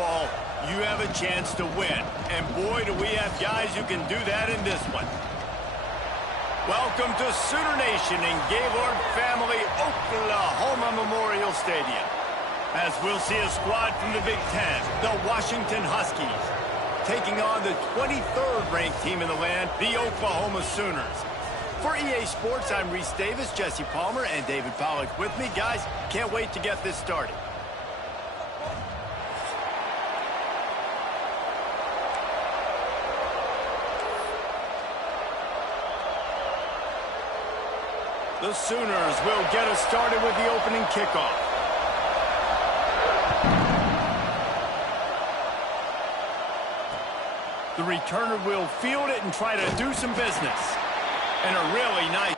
football, you have a chance to win. And boy, do we have guys who can do that in this one. Welcome to Sooner Nation in Gaylord Family Oklahoma Memorial Stadium. As we'll see a squad from the Big Ten, the Washington Huskies, taking on the 23rd ranked team in the land, the Oklahoma Sooners. For EA Sports, I'm Reese Davis, Jesse Palmer, and David Pollack with me. Guys, can't wait to get this started. The Sooners will get us started with the opening kickoff. The returner will field it and try to do some business. And a really nice...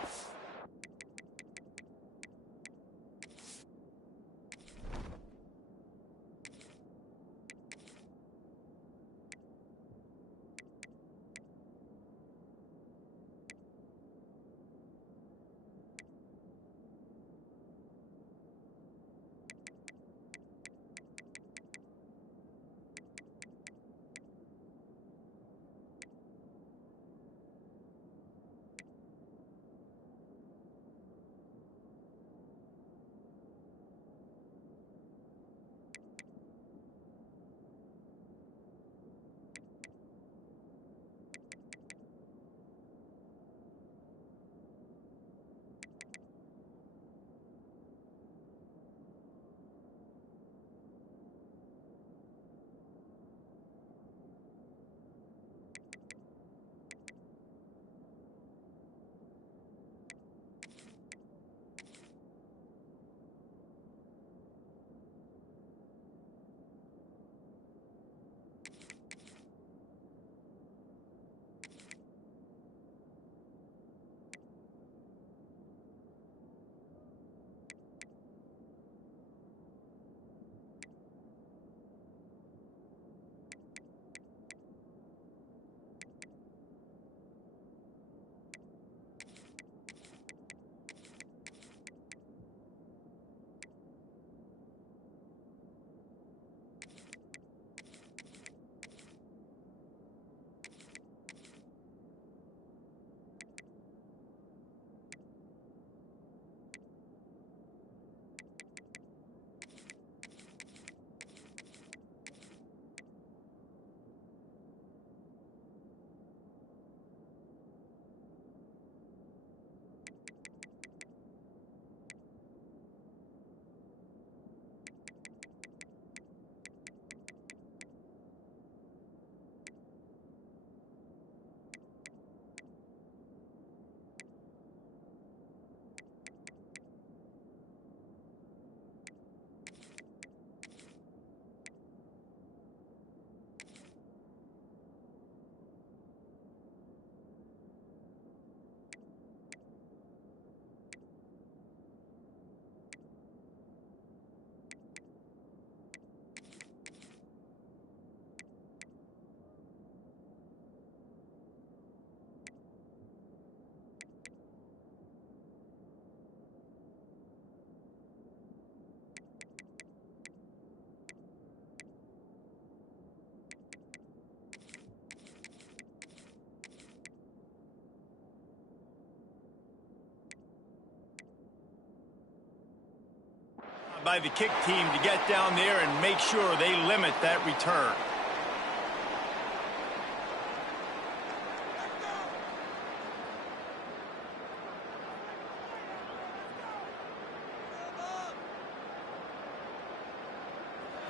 by the kick team to get down there and make sure they limit that return.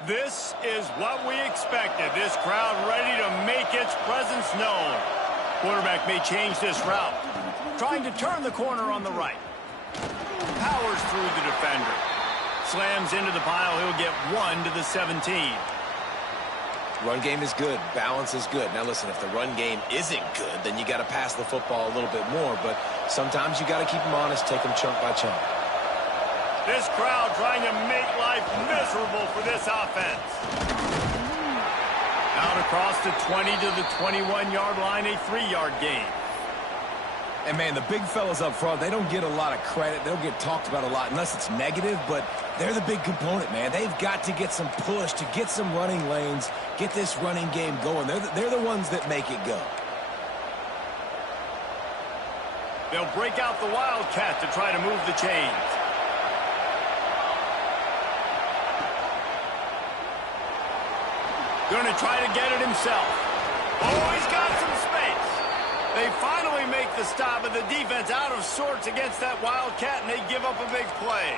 This is what we expected. This crowd ready to make its presence known. Quarterback may change this route. Trying to turn the corner on the right. Powers through the defender. Slams into the pile. He'll get 1 to the 17. Run game is good. Balance is good. Now listen, if the run game isn't good, then you got to pass the football a little bit more. But sometimes you got to keep them honest, take them chunk by chunk. This crowd trying to make life miserable for this offense. Out across the 20 to the 21-yard line, a 3-yard gain. And, man, the big fellas up front, they don't get a lot of credit. They don't get talked about a lot unless it's negative, but they're the big component, man. They've got to get some push, to get some running lanes, get this running game going. They're the ones that make it go. They'll break out the Wildcat to try to move the chains. Going to try to get it himself. Oh, he's got some space. They finally make the stop, but the defense out of sorts against that Wildcat, and they give up a big play.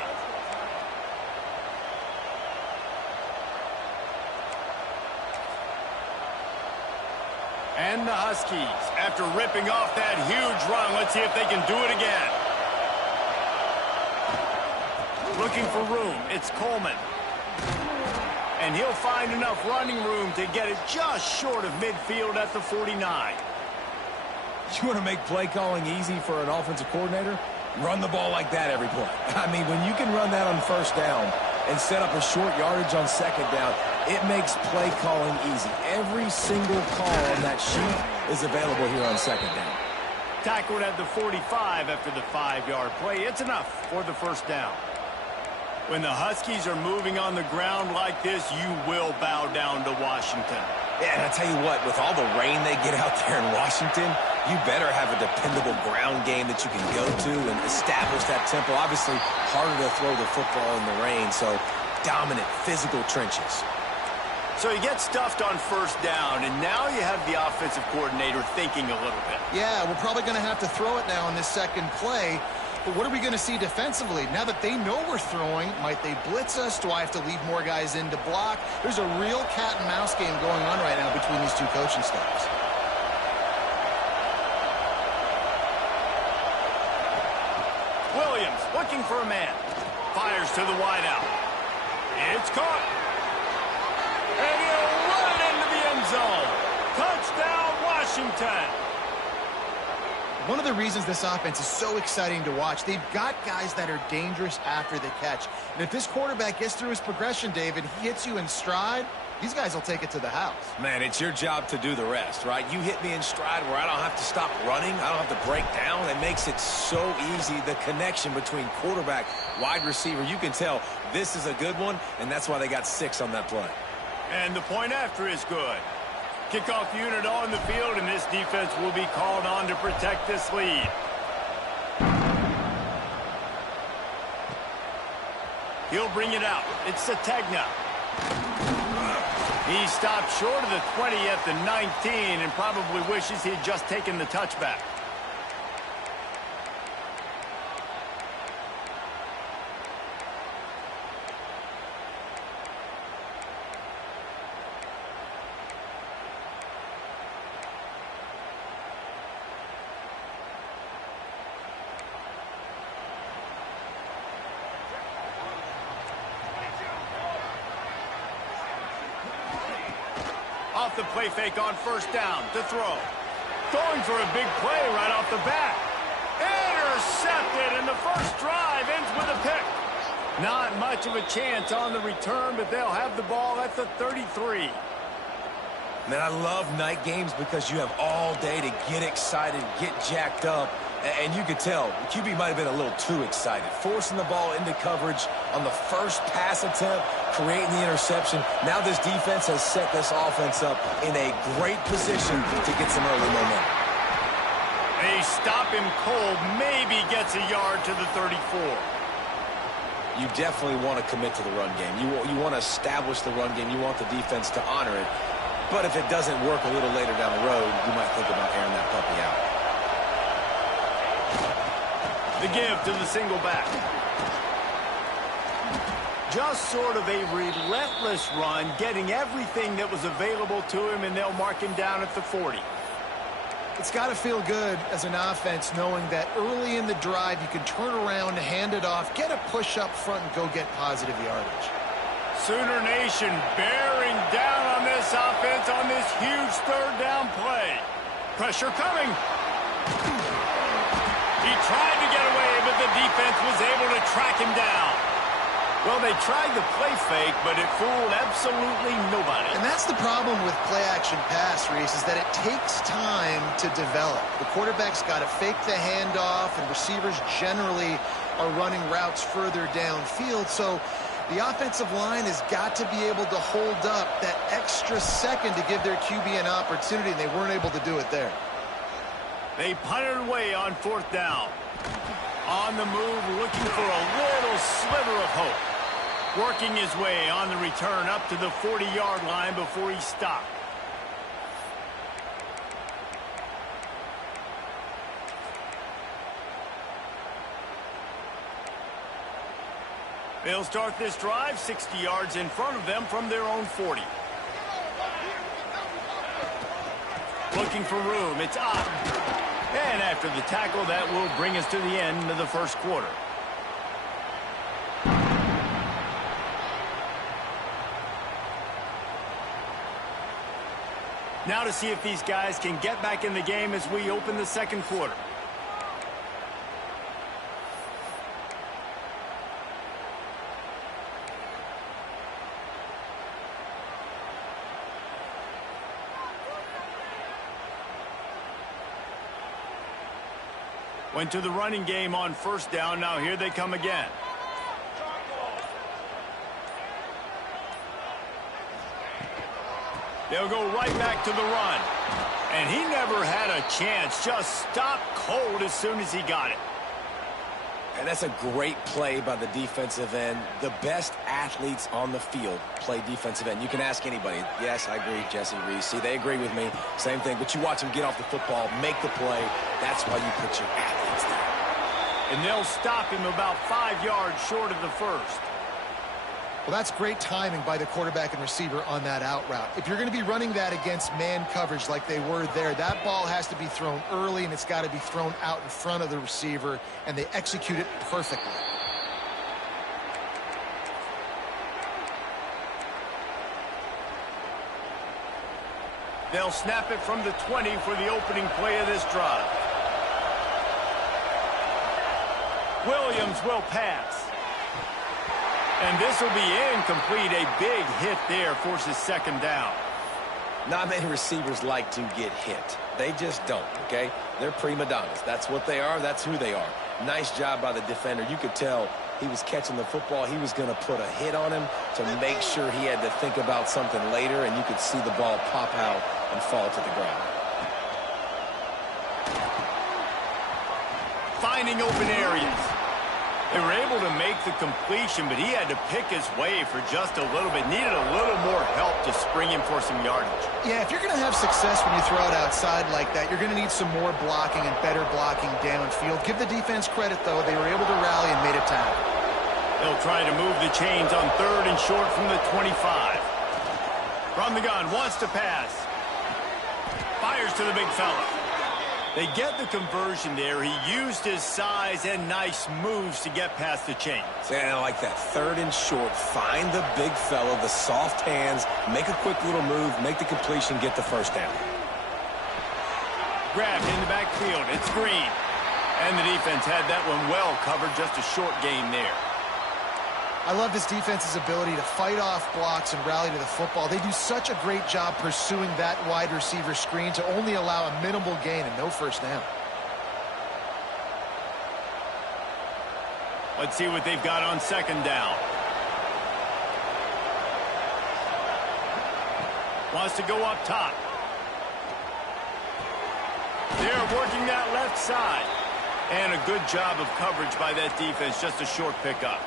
And the Huskies, after ripping off that huge run, let's see if they can do it again. Looking for room, it's Coleman. And he'll find enough running room to get it just short of midfield at the 49. You want to make play calling easy for an offensive coordinator? Run the ball like that every play. I mean, when you can run that on first down and set up a short yardage on second down, it makes play calling easy. Every single call on that sheet is available here on second down. Tackled at the 45 after the 5-yard play. It's enough for the first down. When the Huskies are moving on the ground like this, you will bow down to Washington. Yeah, and I tell you what, with all the rain they get out there in Washington, you better have a dependable ground game that you can go to and establish that tempo. Obviously, harder to throw the football in the rain, so dominant, physical trenches. So you get stuffed on first down, and now you have the offensive coordinator thinking a little bit. Yeah, we're probably going to have to throw it now in this second play. But what are we going to see defensively? Now that they know we're throwing, might they blitz us? Do I have to leave more guys in to block? There's a real cat and mouse game going on right now between these two coaching staffs. Williams looking for a man. Fires to the wideout. It's caught. And he'll run it into the end zone. Touchdown, Washington. One of the reasons this offense is so exciting to watch, they've got guys that are dangerous after the catch. And if this quarterback gets through his progression, David, he hits you in stride, these guys will take it to the house. Man, it's your job to do the rest, right? You hit me in stride where I don't have to stop running. I don't have to break down. It makes it so easy, the connection between quarterback, wide receiver. You can tell this is a good one, and that's why they got 6 on that play. And the point after is good. Kickoff unit on the field, and this defense will be called on to protect this lead. He'll bring it out. It's Sategna. He stopped short of the 20 at the 19 and probably wishes he'd just taken the touchback. Off the play fake on first down to throw. Going for a big play right off the bat. Intercepted, and the first drive ends with a pick. Not much of a chance on the return, but they'll have the ball at the 33. Man, I love night games because you have all day to get excited, get jacked up, and you could tell the QB might have been a little too excited. Forcing the ball into coverage on the first pass attempt, creating the interception. Now this defense has set this offense up in a great position to get some early momentum. They stop him cold, maybe gets a yard to the 34. You definitely want to commit to the run game. You want to establish the run game. You want the defense to honor it. But if it doesn't work a little later down the road, you might think about airing that puppy out. The give to the single back. Just sort of a relentless run, getting everything that was available to him, and they'll mark him down at the 40. It's got to feel good as an offense knowing that early in the drive you can turn around, hand it off, get a push up front, and go get positive yardage. Sooner Nation bearing down on this offense on this huge third down play. Pressure coming. He tried to get away, but the defense was able to track him down. Well, they tried the play fake, but it fooled absolutely nobody. And that's the problem with play-action pass, Reese, is that it takes time to develop. The quarterback's got to fake the handoff, and receivers generally are running routes further downfield. So the offensive line has got to be able to hold up that extra second to give their QB an opportunity, and they weren't able to do it there. They punted away on 4th down. On the move, looking for a little sliver of hope. Working his way on the return up to the 40-yard line before he stopped. They'll start this drive 60 yards in front of them from their own 40. Looking for room, it's up. And after the tackle, that will bring us to the end of the first quarter. Now to see if these guys can get back in the game as we open the second quarter. Went to the running game on 1st down. Now here they come again. They'll go right back to the run. And he never had a chance. Just stopped cold as soon as he got it. And that's a great play by the defensive end. The best athletes on the field play defensive end. You can ask anybody. Yes, I agree, Jesse Reese. See, they agree with me. Same thing. But you watch them get off the football, make the play. That's why you put your athletes there. And they'll stop him about 5 yards short of the first. Well, that's great timing by the quarterback and receiver on that out route. If you're going to be running that against man coverage like they were there, that ball has to be thrown early, and it's got to be thrown out in front of the receiver, and they execute it perfectly. They'll snap it from the 20 for the opening play of this drive. Williams will pass. And this will be incomplete. A big hit there forces 2nd down. Not many receivers like to get hit. They just don't, okay? They're prima donnas. That's what they are. That's who they are. Nice job by the defender. You could tell he was catching the football. He was going to put a hit on him to make sure he had to think about something later, and you could see the ball pop out and fall to the ground. Finding open areas. They were able to make the completion, but he had to pick his way for just a little bit. Needed a little more help to spring him for some yardage. Yeah, if you're going to have success when you throw it outside like that, you're going to need some more blocking and better blocking downfield. Give the defense credit, though. They were able to rally and made a tackle. They'll try to move the chains on 3rd and short from the 25. From the gun, wants to pass. Fires to the big fella. They get the conversion there. He used his size and nice moves to get past the chains. And I like that. 3rd and short. Find the big fella, the soft hands, make a quick little move, make the completion, get the 1st down. Grabbed in the backfield. It's Green. And the defense had that one well covered. Just a short gain there. I love this defense's ability to fight off blocks and rally to the football. They do such a great job pursuing that wide receiver screen to only allow a minimal gain and no 1st down. Let's see what they've got on 2nd down. Wants to go up top. They're working that left side. And a good job of coverage by that defense. Just a short pickup.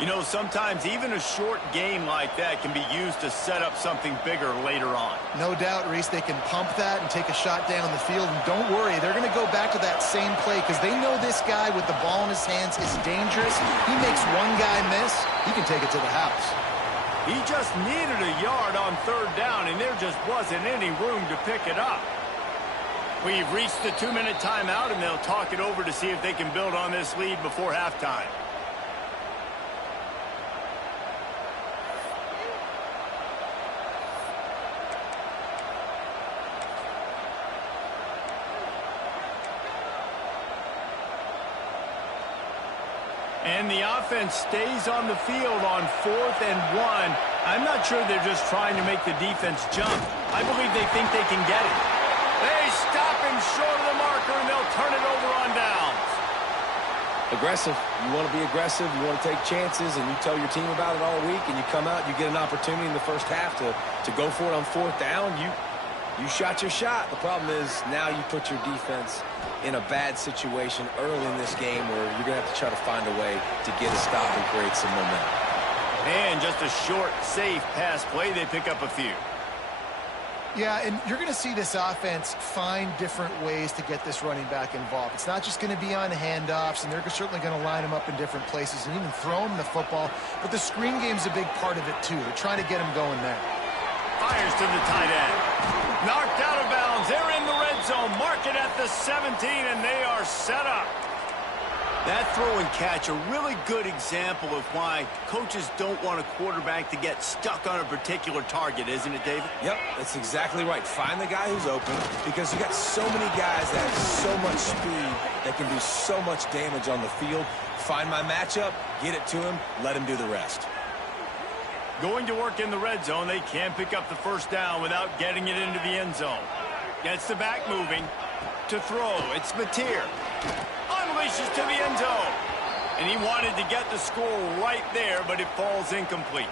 You know, sometimes even a short game like that can be used to set up something bigger later on. No doubt, Reese, they can pump that and take a shot down the field. And don't worry, they're going to go back to that same play because they know this guy with the ball in his hands is dangerous. He makes one guy miss, he can take it to the house. He just needed a yard on 3rd down, and there just wasn't any room to pick it up. We've reached the 2-minute timeout, and they'll talk it over to see if they can build on this lead before halftime. And the offense stays on the field on 4th and 1. I'm not sure they're just trying to make the defense jump. I believe they think they can get it. They stop him short of the marker, and they'll turn it over on downs. Aggressive. You want to be aggressive. You want to take chances, and you tell your team about it all week, and you come out, you get an opportunity in the first half to go for it on 4th down. You shot your shot. The problem is now you put your defense in a bad situation early in this game where you're going to have to try to find a way to get a stop and create some momentum. And just a short, safe pass play. They pick up a few. Yeah, and you're going to see this offense find different ways to get this running back involved. It's not just going to be on handoffs, and they're certainly going to line him up in different places and even throw him the football. But the screen game's a big part of it, too. They're trying to get him going there. Fires to the tight end. Knocked out of bounds. They're in the red zone. Mark it at the 17, and they are set up. That throw and catch, a really good example of why coaches don't want a quarterback to get stuck on a particular target, isn't it, David? Yep, that's exactly right. Find the guy who's open, because you got so many guys that have so much speed that can do so much damage on the field. Find my matchup, get it to him, let him do the rest. Going to work in the red zone, they can pick up the first down without getting it into the end zone. Gets the back moving to throw. It's Mateer. Unleashes to the end zone. And he wanted to get the score right there, but it falls incomplete.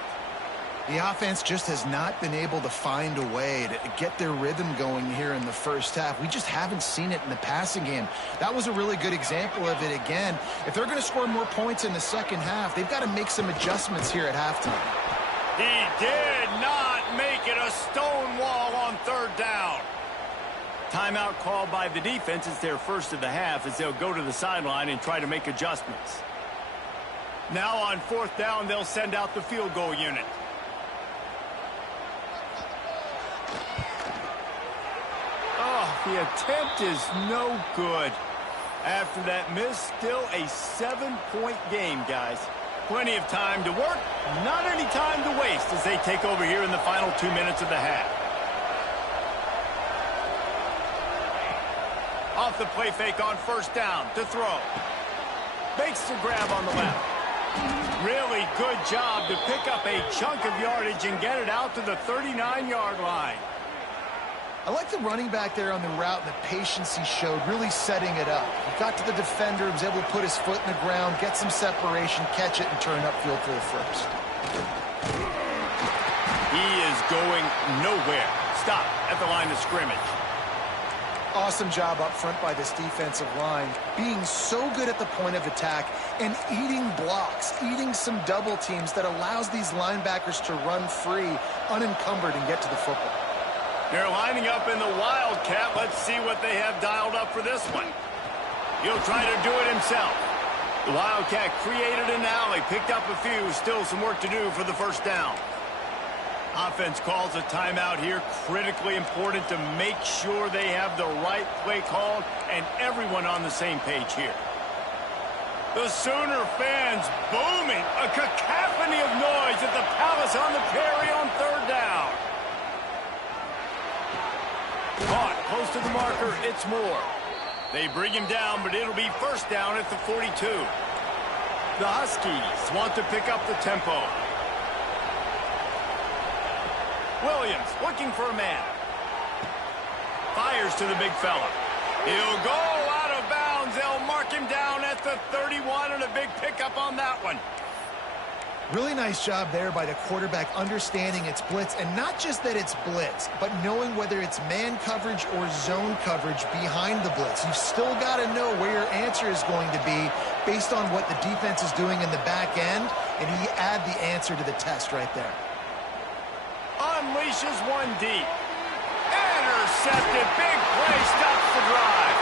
The offense just has not been able to find a way to get their rhythm going here in the first half. We just haven't seen it in the passing game. That was a really good example of it again. If they're going to score more points in the second half, they've got to make some adjustments here at halftime. He did not make it a stone wall on 3rd down. Timeout called by the defense. It's their first of the half as they'll go to the sideline and try to make adjustments. Now on 4th down, they'll send out the field goal unit. Oh, the attempt is no good. After that miss, still a 7-point game, guys. Plenty of time to work, not any time to waste as they take over here in the final 2 minutes of the half. Off the play fake on 1st down to throw. Makes the grab on the left. Really good job to pick up a chunk of yardage and get it out to the 39-yard line. I like the running back there on the route and the patience he showed, really setting it up. He got to the defender, was able to put his foot in the ground, get some separation, catch it, and turn upfield for the first. He is going nowhere. Stop at the line of scrimmage. Awesome job up front by this defensive line, being so good at the point of attack and eating blocks, eating some double teams that allows these linebackers to run free, unencumbered, and get to the football. They're lining up in the Wildcat. Let's see what they have dialed up for this one. He'll try to do it himself. The Wildcat created an alley, picked up a few, still some work to do for the first down. Offense calls a timeout here. Critically important to make sure they have the right play called and everyone on the same page here. The Sooner fans booming. A cacophony of noise at the Palace on the Prairie on 3rd down. Caught close to the marker. It's Moore. They bring him down, but it'll be 1st down at the 42. The Huskies want to pick up the tempo. Williams looking for a man. Fires to the big fella. He'll go out of bounds. They'll mark him down at the 31, and a big pickup on that one. Really nice job there by the quarterback understanding it's blitz, and not just that it's blitz, but knowing whether it's man coverage or zone coverage behind the blitz. You've still got to know where your answer is going to be based on what the defense is doing in the back end, and he add the answer to the test right there. Unleashes one deep. Intercepted. Big play stops the drive.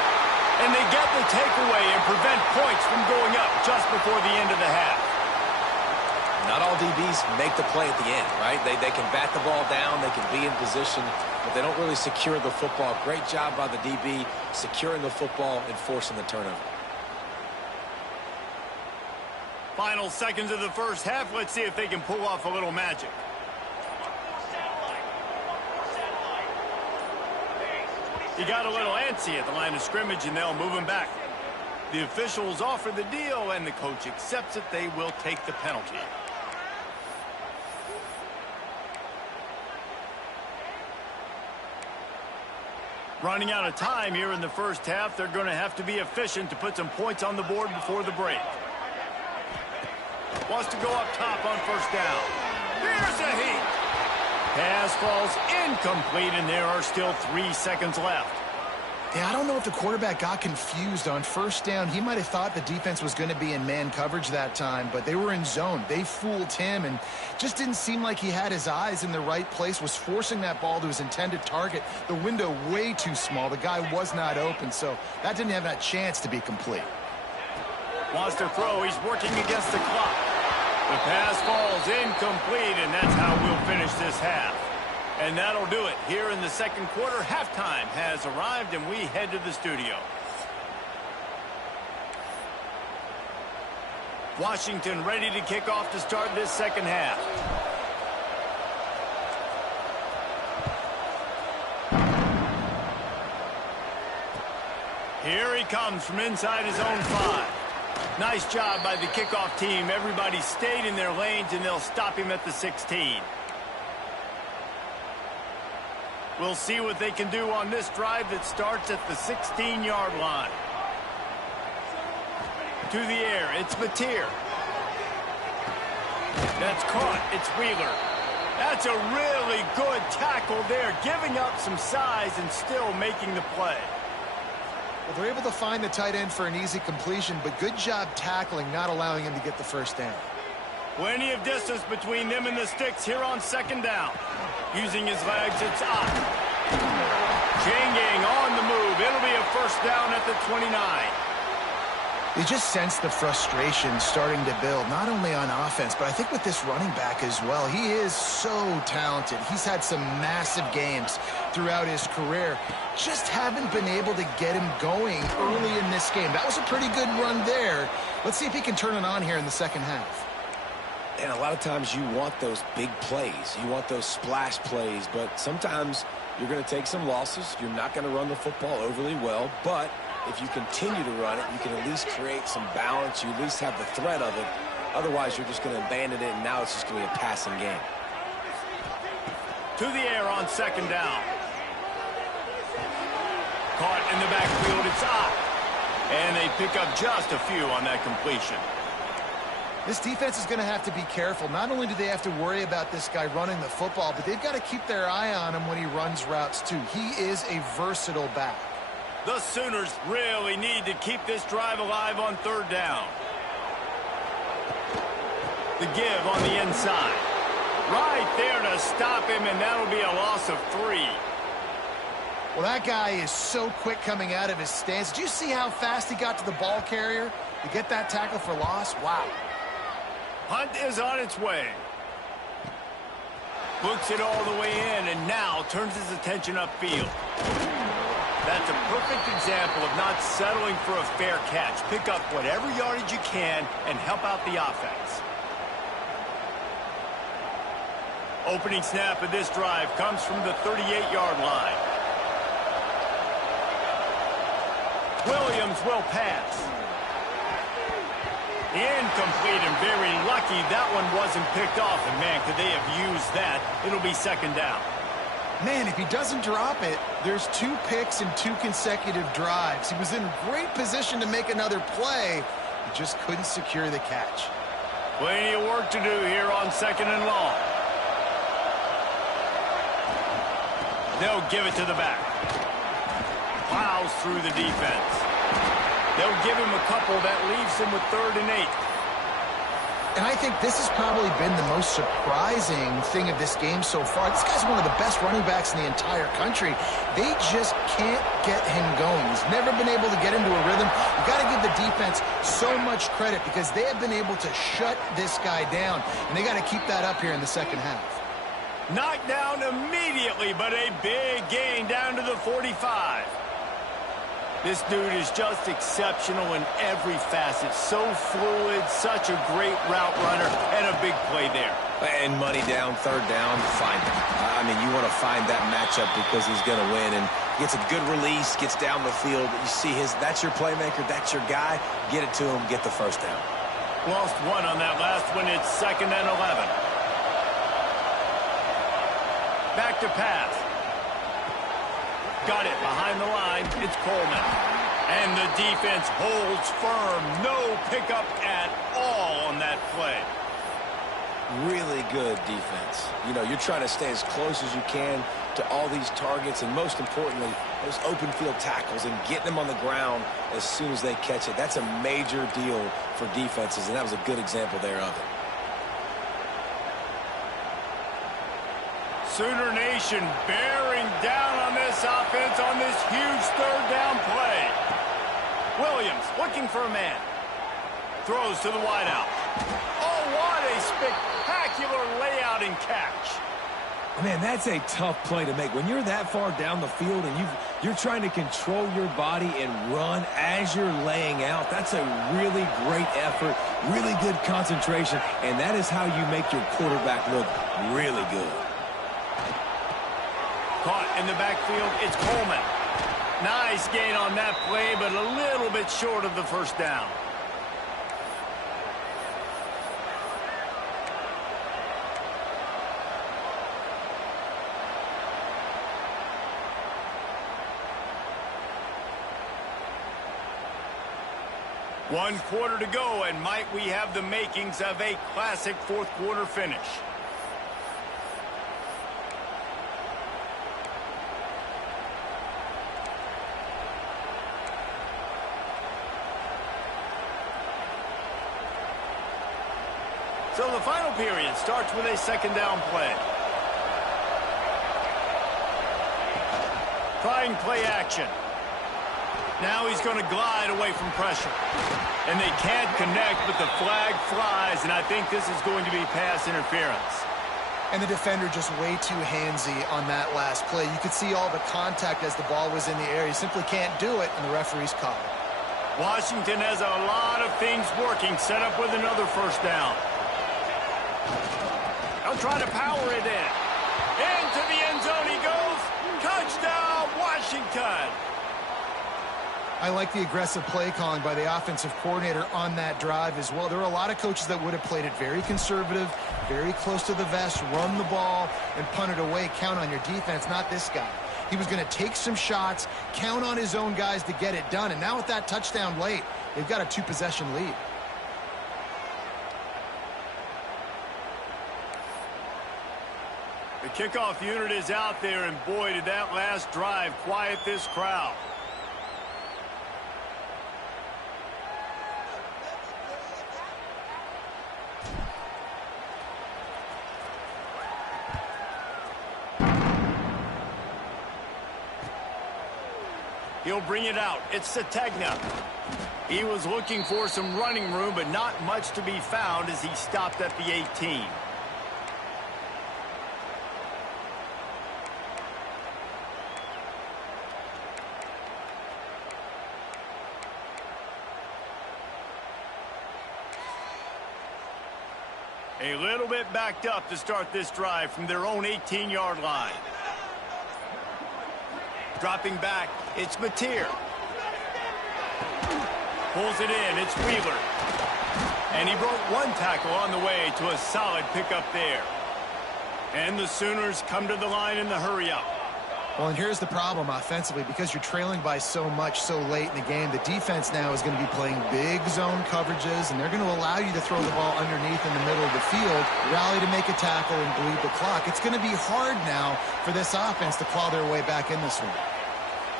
And they get the takeaway and prevent points from going up just before the end of the half. Not all DBs make the play at the end, right? They can bat the ball down, they can be in position, but they don't really secure the football. Great job by the DB securing the football and forcing the turnover. Final seconds of the first half. Let's see if they can pull off a little magic. He got a little antsy at the line of scrimmage, and they'll move him back. The officials offer the deal, and the coach accepts it. They will take the penalty. Running out of time here in the first half. They're going to have to be efficient to put some points on the board before the break. Wants to go up top on first down. Here's a heat. Pass falls incomplete, and there are still 3 seconds left. Yeah, I don't know if the quarterback got confused on first down. He might have thought the defense was going to be in man coverage that time, but they were in zone. They fooled him, and just didn't seem like he had his eyes in the right place, was forcing that ball to his intended target. The window way too small. The guy was not open, so that didn't have that chance to be complete. Wants to throw. He's working against the clock. The pass falls incomplete, and that's how we'll finish this half. And that'll do it. Here in the second quarter, halftime has arrived, and we head to the studio. Washington ready to kick off to start this second half. Here he comes from inside his own 5. Nice job by the kickoff team. Everybody stayed in their lanes, and they'll stop him at the 16. We'll see what they can do on this drive that starts at the 16-yard line. To the air, it's Mateer. That's caught. It's Wheeler. That's a really good tackle there, giving up some size and still making the play. Well, they're able to find the tight end for an easy completion, but good job tackling, not allowing him to get the first down. Plenty of distance between them and the sticks here on second down. Using his legs, it's up. Chain gang on the move. It'll be a first down at the 29. You just sense the frustration starting to build, not only on offense, but I think with this running back as well. He is so talented. He's had some massive games throughout his career. Just haven't been able to get him going early in this game. That was a pretty good run there. Let's see if he can turn it on here in the second half. And a lot of times you want those big plays. You want those splash plays, but sometimes you're going to take some losses. You're not going to run the football overly well, but if you continue to run it, you can at least create some balance. You at least have the threat of it. Otherwise, you're just going to abandon it, and now it's just going to be a passing game. To the air on second down. Caught in the backfield, it's up. And they pick up just a few on that completion. This defense is going to have to be careful. Not only do they have to worry about this guy running the football, but they've got to keep their eye on him when he runs routes, too. He is a versatile back. The Sooners really need to keep this drive alive on third down. The give on the inside. Right there to stop him, and that'll be a loss of 3. Well, that guy is so quick coming out of his stance. Did you see how fast he got to the ball carrier to get that tackle for loss? Wow. Hunt is on its way. Books it all the way in, and now turns his attention upfield. That's a perfect example of not settling for a fair catch. Pick up whatever yardage you can and help out the offense. Opening snap of this drive comes from the 38-yard line. Williams will pass. Incomplete, and very lucky that one wasn't picked off. And, man, could they have used that? It'll be second down. Man, if he doesn't drop it, there's 2 picks in 2 consecutive drives. He was in great position to make another play. He just couldn't secure the catch. Plenty of work to do here on second and long. They'll give it to the back. Plows through the defense. They'll give him a couple. That leaves him with 3rd and 8. And I think this has probably been the most surprising thing of this game so far. This guy's one of the best running backs in the entire country. They just can't get him going. He's never been able to get into a rhythm. You've got to give the defense so much credit because they have been able to shut this guy down. And they got to keep that up here in the second half. Knocked down immediately, but a big gain down to the 45. This dude is just exceptional in every facet. So fluid, such a great route runner, and a big play there. And money down, third down, find him. I mean, you want to find that matchup because he's going to win. And gets a good release, gets down the field. You see that's your playmaker, that's your guy. Get it to him, get the first down. Lost one on that last one. It's 2nd and 11. Back to pass. Got it behind the line. It's Coleman. And the defense holds firm. No pickup at all on that play. Really good defense. You know, you're trying to stay as close as you can to all these targets, and most importantly, those open field tackles and getting them on the ground as soon as they catch it. That's a major deal for defenses, and that was a good example there of it. Sooner Nation bearing down on this offense on this huge third down play. Williams looking for a man. Throws to the wideout. Oh, what a spectacular layout and catch. Man, that's a tough play to make. When you're that far down the field and you're trying to control your body and run as you're laying out, that's a really great effort, really good concentration, and that is how you make your quarterback look really good. Caught in the backfield, it's Coleman. Nice gain on that play, but a little bit short of the first down. One quarter to go, and might we have the makings of a classic fourth quarter finish. So the final period starts with a second down play. Trying play action. Now he's going to glide away from pressure. And they can't connect, but the flag flies, and I think this is going to be pass interference. And the defender just way too handsy on that last play. You could see all the contact as the ball was in the air. He simply can't do it, and the referee's caught it. Washington has a lot of things working, set up with another first down. They'll try to power it in. Into the end zone he goes. Touchdown, Washington. I like the aggressive play calling by the offensive coordinator on that drive as well. There were a lot of coaches that would have played it very conservative, very close to the vest, run the ball, and punt it away. Count on your defense, not this guy. He was going to take some shots, count on his own guys to get it done. And now with that touchdown late, they've got a two-possession lead. The kickoff unit is out there, and boy, did that last drive quiet this crowd. He'll bring it out. It's Sategna. He was looking for some running room, but not much to be found as he stopped at the 18. A little bit backed up to start this drive from their own 18-yard line. Dropping back, it's Mateer. Pulls it in, it's Wheeler. And he broke one tackle on the way to a solid pickup there. And the Sooners come to the line in the hurry-up. Well, and here's the problem offensively. Because you're trailing by so much so late in the game, the defense now is going to be playing big zone coverages, and they're going to allow you to throw the ball underneath in the middle of the field, rally to make a tackle, and bleed the clock. It's going to be hard now for this offense to claw their way back in this one.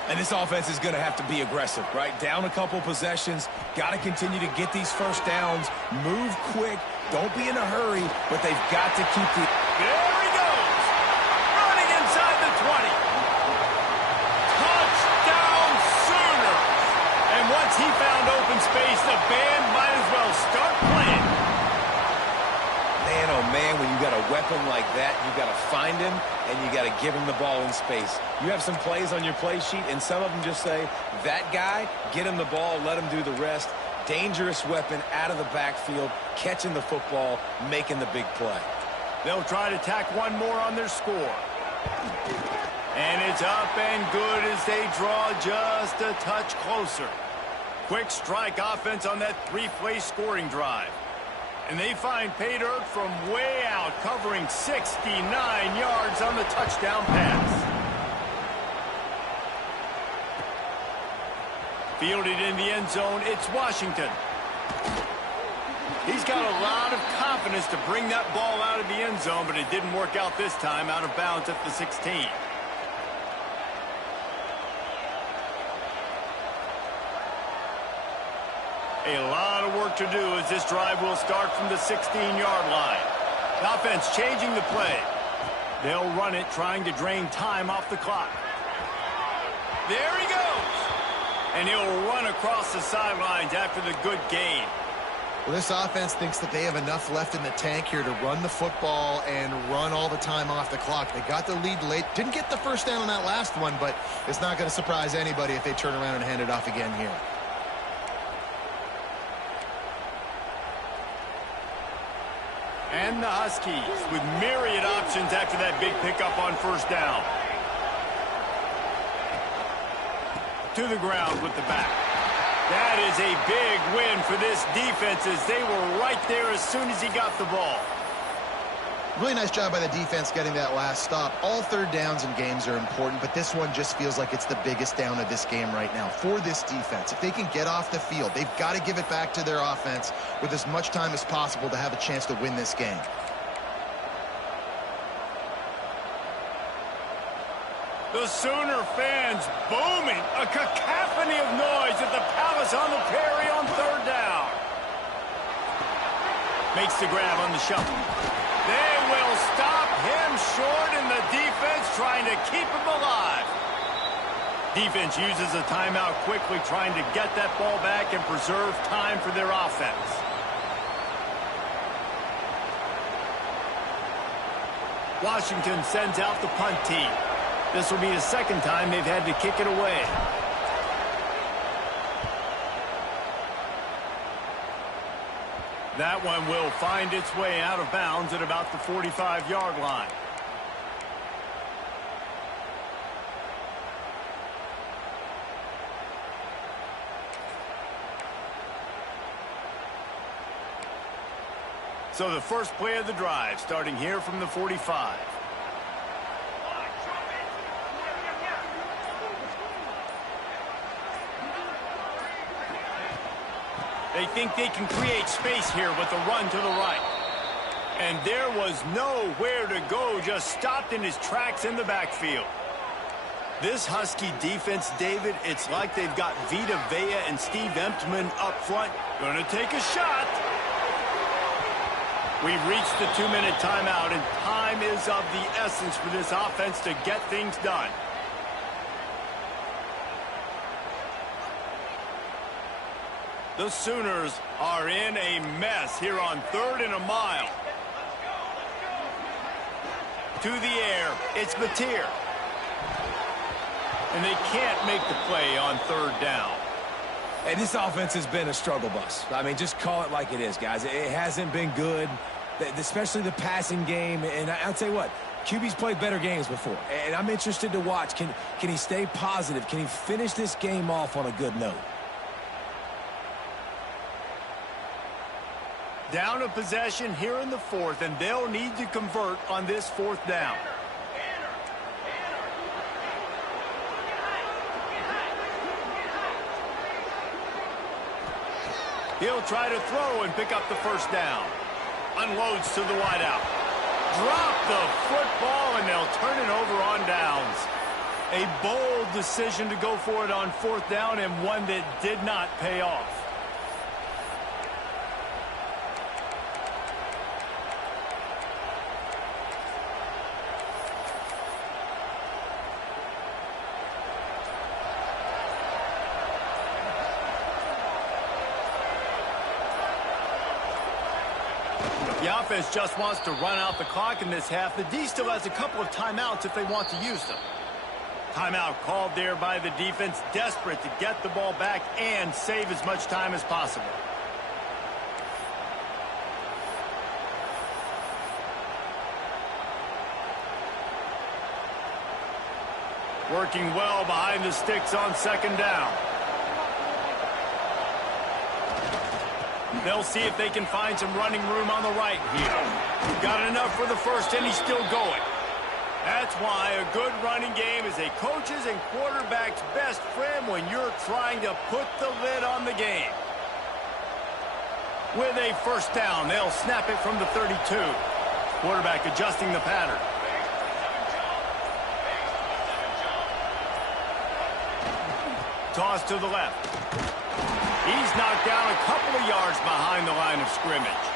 And this offense is going to have to be aggressive, right? Down a couple possessions, got to continue to get these first downs, move quick, don't be in a hurry, but they've got to keep the... There he goes! Running inside the 20. Touchdown, Sooners! And once he found open space, the band might as well start playing. Man, oh man, when you got a weapon like that, you got to find him, and you got to give him the ball in space. You have some plays on your play sheet, and some of them just say, that guy, get him the ball, let him do the rest. Dangerous weapon out of the backfield, catching the football, making the big play. They'll try to tack one more on their score. And it's up and good as they draw just a touch closer. Quick strike offense on that three-play scoring drive. And they find pay dirt from way out, covering 69 yards on the touchdown pass. Fielded in the end zone, it's Washington. He's got a lot of confidence to bring that ball out of the end zone, but it didn't work out this time, out of bounds at the 16. A lot of work to do as this drive will start from the 16-yard line. The offense changing the play. They'll run it, trying to drain time off the clock. There he goes. And he'll run across the sidelines after the good gain. Well, this offense thinks that they have enough left in the tank here to run the football and run all the time off the clock. They got the lead late. Didn't get the first down on that last one, but it's not going to surprise anybody if they turn around and hand it off again here. And the Huskies with myriad options after that big pickup on first down. To the ground with the back. That is a big win for this defense as they were right there as soon as he got the ball. Really nice job by the defense getting that last stop. All third downs in games are important, but this one just feels like it's the biggest down of this game right now for this defense. If they can get off the field, they've got to give it back to their offense with as much time as possible to have a chance to win this game. The Sooner fans booming, a cacophony of noise at the Palace on the Prairie on third down. Makes the grab on the shuffle. They will stop him short, and the defense trying to keep him alive. Defense uses a timeout quickly, trying to get that ball back and preserve time for their offense. Washington sends out the punt team. This will be the second time they've had to kick it away. That one will find its way out of bounds at about the 45-yard line. So the first play of the drive starting here from the 45. They think they can create space here with a run to the right. And there was nowhere to go, just stopped in his tracks in the backfield. This Husky defense, David, it's like they've got Vita Vea and Steve Emptman up front. Gonna take a shot. We've reached the 2-minute timeout, and time is of the essence for this offense to get things done. The Sooners are in a mess here on 3rd and a mile. To the air, it's Mateer. And they can't make the play on 3rd down. Hey, this offense has been a struggle bus. I mean, just call it like it is, guys. It hasn't been good, especially the passing game. And I'll tell you what, QB's played better games before. And I'm interested to watch. Can he stay positive? Can he finish this game off on a good note? Down a possession here in the 4th, and they'll need to convert on this 4th down. He'll try to throw and pick up the first down. Unloads to the wideout. Drop the football, and they'll turn it over on downs. A bold decision to go for it on 4th down, and one that did not pay off. The offense just wants to run out the clock in this half. The D still has a couple of timeouts if they want to use them. Timeout called there by the defense, desperate to get the ball back and save as much time as possible. Working well behind the sticks on second down. They'll see if they can find some running room on the right here. Got enough for the first, and he's still going. That's why a good running game is a coach's and quarterback's best friend when you're trying to put the lid on the game. With a first down, they'll snap it from the 32. Quarterback adjusting the pattern. Toss to the left. He's knocked down a couple of yards behind the line of scrimmage.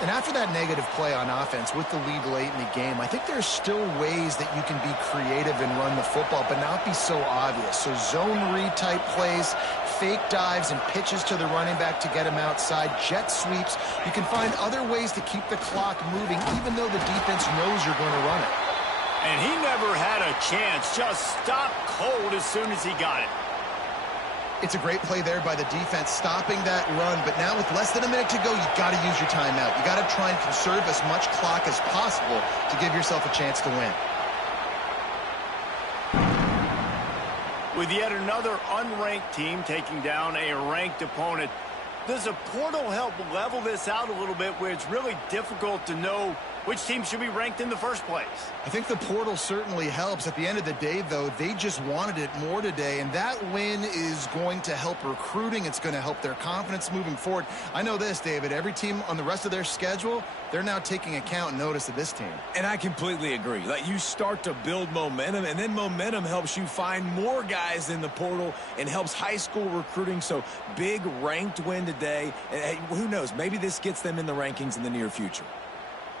And after that negative play on offense with the lead late in the game, I think there's still ways that you can be creative and run the football, but not be so obvious. So zone read type plays, fake dives and pitches to the running back to get him outside, jet sweeps. You can find other ways to keep the clock moving, even though the defense knows you're going to run it. And he never had a chance, just stopped cold as soon as he got it. It's a great play there by the defense, stopping that run. But now with less than a minute to go, you've got to use your timeout. You got to try and conserve as much clock as possible to give yourself a chance to win. With yet another unranked team taking down a ranked opponent, does a portal help level this out a little bit where it's really difficult to know which team should be ranked in the first place? I think the portal certainly helps. At the end of the day, though, they just wanted it more today, and that win is going to help recruiting. It's going to help their confidence moving forward. I know this, David, every team on the rest of their schedule, they're now taking account and notice of this team. And I completely agree. Like, you start to build momentum, and then momentum helps you find more guys in the portal and helps high school recruiting. So big ranked win today. And hey, who knows, maybe this gets them in the rankings in the near future.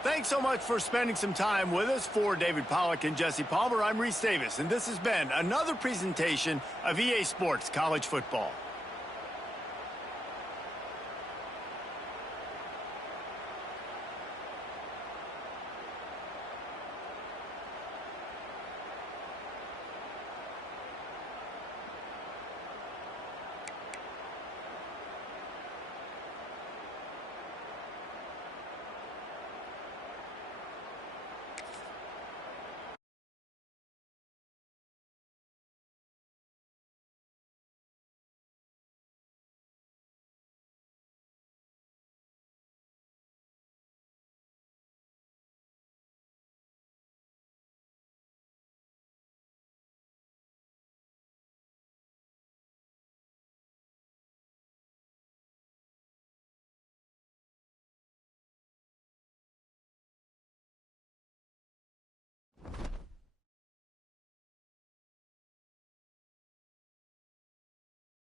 Thanks so much for spending some time with us. For David Pollack and Jesse Palmer, I'm Reese Davis, and this has been another presentation of EA Sports College Football.